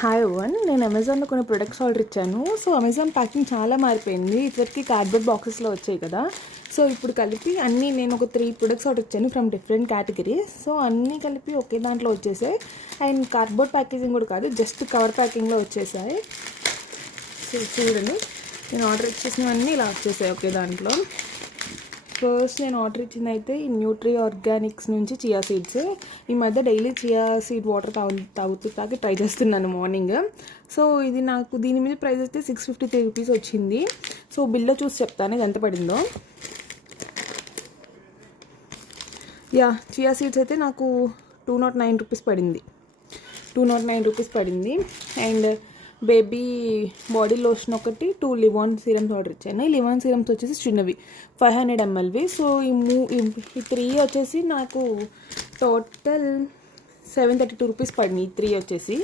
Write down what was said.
Hi one నేను అమెజాన్లో కొన్ని ప్రొడక్ట్స్ ఆర్డర్ ఇచ్చాను. సో అమెజాన్ ప్యాకింగ్ చాలా మారిపోయింది. ఇదివరకు కార్డ్బోర్డ్ బాక్సెస్లో వచ్చాయి కదా. సో ఇప్పుడు కలిపి అన్నీ నేను ఒక 3 ప్రొడక్ట్స్ ఆర్డర్ ఇచ్చాను ఫ్రమ్ డిఫరెంట్ కేటగిరీస్. సో అన్నీ కలిపి ఒకే దాంట్లో వచ్చేసాయి. అండ్ కార్డ్బోర్డ్ ప్యాకేజింగ్ కూడా కాదు, జస్ట్ కవర్ ప్యాకింగ్లో వచ్చేసాయి. సో చూడండి, నేను ఆర్డర్ ఇచ్చేసినవన్నీ ఇలా వచ్చేసాయి ఒకే దాంట్లో. ఫస్ట్ నేను ఆర్డర్ ఇచ్చింది అయితే ఈ న్యూట్రీ ఆర్గానిక్స్ నుంచి చియా సీడ్స్. ఈ మధ్య డైలీ చియా సీడ్ వాటర్ తాగి ట్రై చేస్తున్నాను మార్నింగ్. సో ఇది నాకు దీని మీద ప్రైస్ అయితే 653 రూపీస్ వచ్చింది. సో బిల్లో చూసి చెప్తాను ఇది ఎంత పడిందో. చియా సీడ్స్ అయితే నాకు 209 రూపీస్ పడింది. 209 రూపీస్ పడింది. అండ్ బేబీ బాడీ లోషన్ ఒకటి 2 లివాన్ సీరమ్స్ ఆర్డర్ ఇచ్చాను. ఈ లివాన్ సీరమ్స్ వచ్చేసి చిన్నవి 500 mlవి. సో ఈ 3 వచ్చేసి నాకు టోటల్ 732 రూపీస్ పడినాయి. ఈ 3 వచ్చేసి